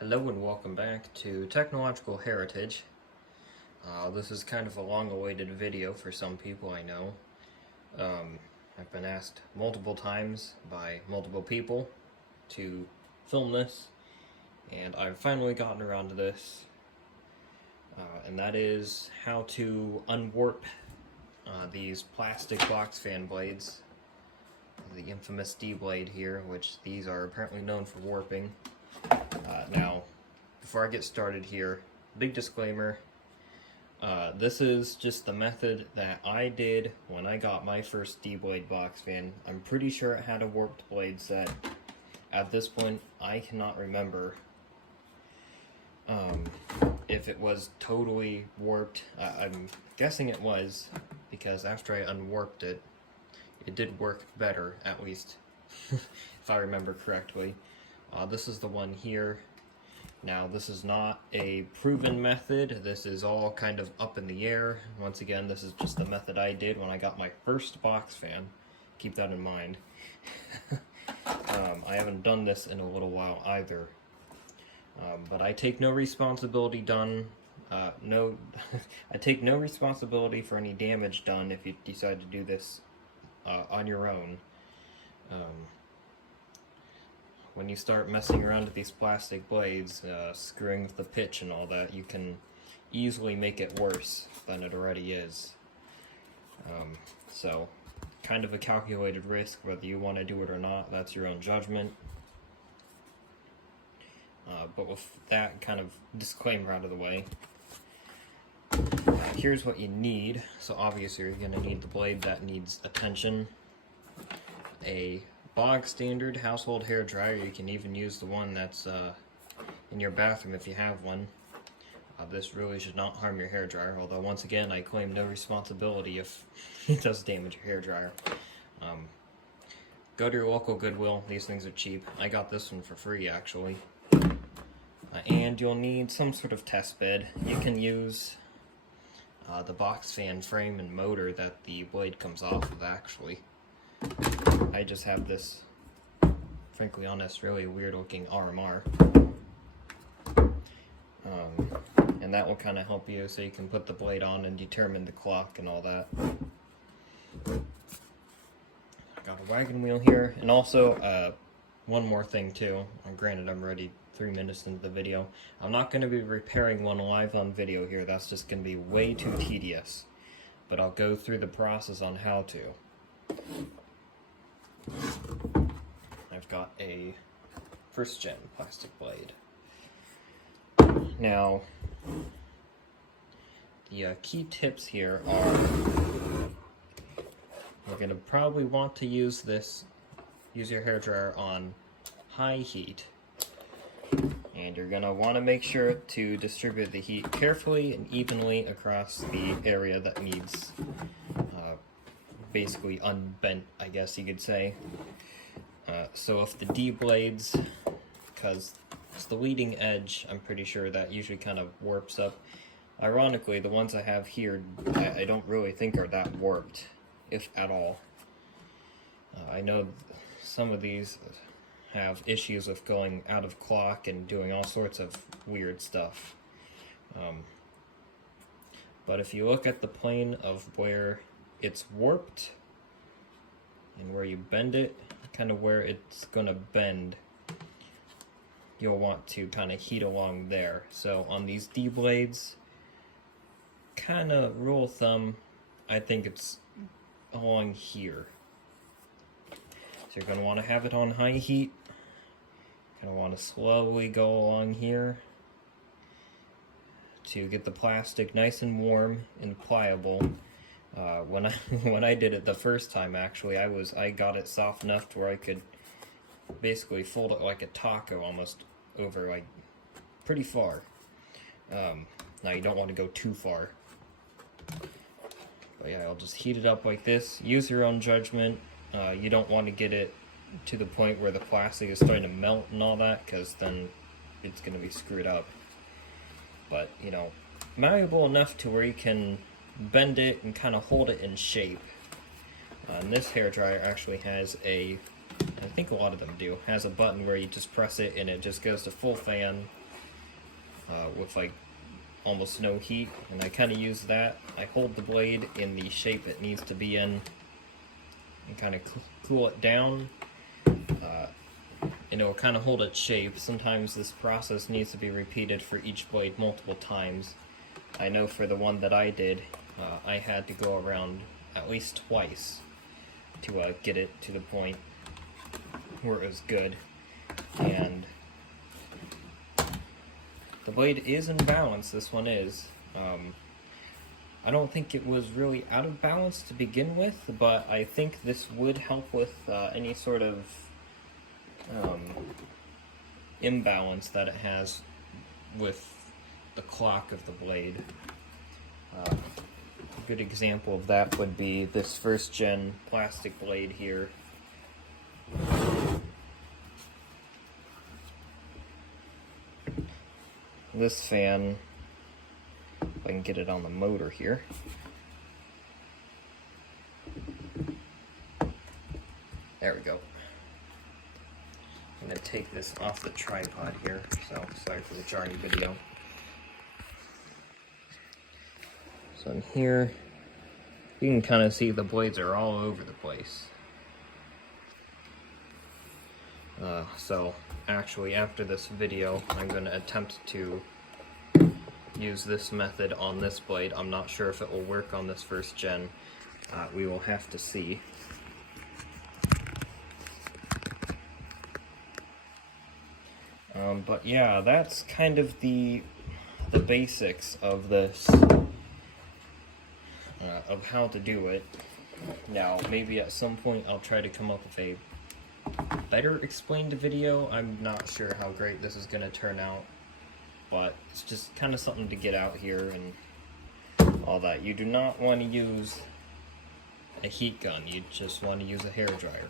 Hello and welcome back to Technological Heritage. This is kind of a long-awaited video for some people I know. I've been asked multiple times by multiple people to film this, and I've finally gotten around to this. And that is how to unwarp these plastic box fan blades. The infamous D-blade here, which these are apparently known for warping. Now, before I get started here, big disclaimer, this is just the method that I did when I got my first D-blade box fan. I'm pretty sure it had a warped blade set. At this point, I cannot remember if it was totally warped. I'm guessing it was, because after I unwarped it, it did work better, at least, if I remember correctly. This is the one here. Now, this is not a proven method. This is all kind of up in the air. Once again, this is just the method I did when I got my first box fan. Keep that in mind. I haven't done this in a little while either. But I take no responsibility I take no responsibility for any damage done if you decide to do this on your own. When you start messing around with these plastic blades, screwing with the pitch and all that, you can easily make it worse than it already is. So, kind of a calculated risk, whether you want to do it or not, that's your own judgment. But with that kind of disclaimer out of the way, here's what you need. So obviously you're going to need the blade that needs attention, a bog standard household hair dryer. You can even use the one that's in your bathroom if you have one. This really should not harm your hair dryer, although once again I claim no responsibility if it does damage your hair dryer. Go to your local Goodwill. These things are cheap. I got this one for free actually. And you'll need some sort of test bed. You can use the box fan frame and motor that the blade comes off of actually. I just have this, frankly honest, really weird looking RMR. And that will kind of help you so you can put the blade on and determine the clock and all that. Got a wagon wheel here, and also one more thing too. Granted, I'm already 3 minutes into the video. I'm not going to be repairing one live on video here. That's just going to be way too tedious. But I'll go through the process on how to. I've got a first gen plastic blade. Now, the key tips here are, you're going to probably want to use your hairdryer on high heat. And you're going to want to make sure to distribute the heat carefully and evenly across the area that needs basically unbent, I guess you could say. So if the D blades, because it's the leading edge, I'm pretty sure that usually kind of warps up. Ironically, the ones I have here, I don't really think are that warped, if at all. I know some of these have issues with going out of clock and doing all sorts of weird stuff. But if you look at the plane of where it's warped and where you bend it, kind of where it's gonna bend, you'll want to kind of heat along there. So on these D blades, kind of rule of thumb, I think it's along here. So you're going to want to have it on high heat. Going to want to slowly go along here to get the plastic nice and warm and pliable. When I did it the first time, actually, I got it soft enough to where I could basically fold it like a taco almost over, like, pretty far. Now you don't want to go too far. But yeah, I'll just heat it up like this. Use your own judgment. You don't want to get it to the point where the plastic is starting to melt and all that, because then it's going to be screwed up. But, you know, malleable enough to where you can bend it and kind of hold it in shape. And this hairdryer actually has I think a lot of them do, has a button where you just press it and it just goes to full fan with like almost no heat, and I kind of use that. I hold the blade in the shape it needs to be in and kind of cool it down. And it will kind of hold its shape. Sometimes this process needs to be repeated for each blade multiple times. I know for the one that I did, I had to go around at least twice to get it to the point where it was good. And the blade is in balance, this one is. I don't think it was really out of balance to begin with, but I think this would help with any sort of imbalance that it has with the clock of the blade. A good example of that would be this first gen plastic blade here. This fan, if I can get it on the motor here. There we go. I'm going to take this off the tripod here, so sorry for the jarring video. So in here, you can kind of see the blades are all over the place. So actually after this video, I'm going to attempt to use this method on this blade. I'm not sure if it will work on this first gen. We will have to see. But yeah, that's kind of the basics of this, of how to do it. Now, maybe at some point I'll try to come up with a better explained video. I'm not sure how great this is going to turn out, but it's just kind of something to get out here and all that. You do not want to use a heat gun, you just want to use a hairdryer.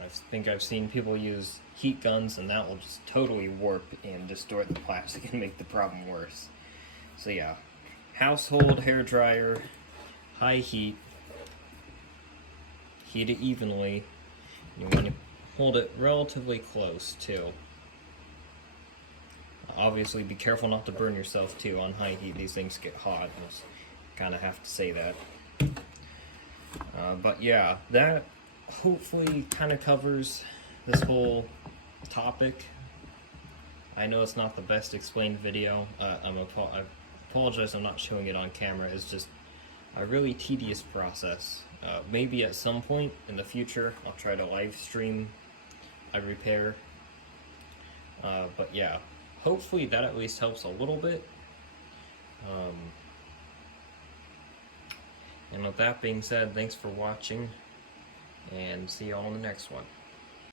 I think I've seen people use heat guns, and that will just totally warp and distort the plastic and make the problem worse. So yeah, household hairdryer, high heat, heat it evenly. You want to hold it relatively close too. Obviously be careful not to burn yourself too on high heat. These things get hot, just kind of have to say that. But yeah, that hopefully kind of covers this whole topic. I know it's not the best explained video. I apologize I'm not showing it on camera. It's just a really tedious process. Maybe at some point in the future I'll try to live stream a repair. But yeah, hopefully that at least helps a little bit. And with that being said, thanks for watching, and see you all in the next one.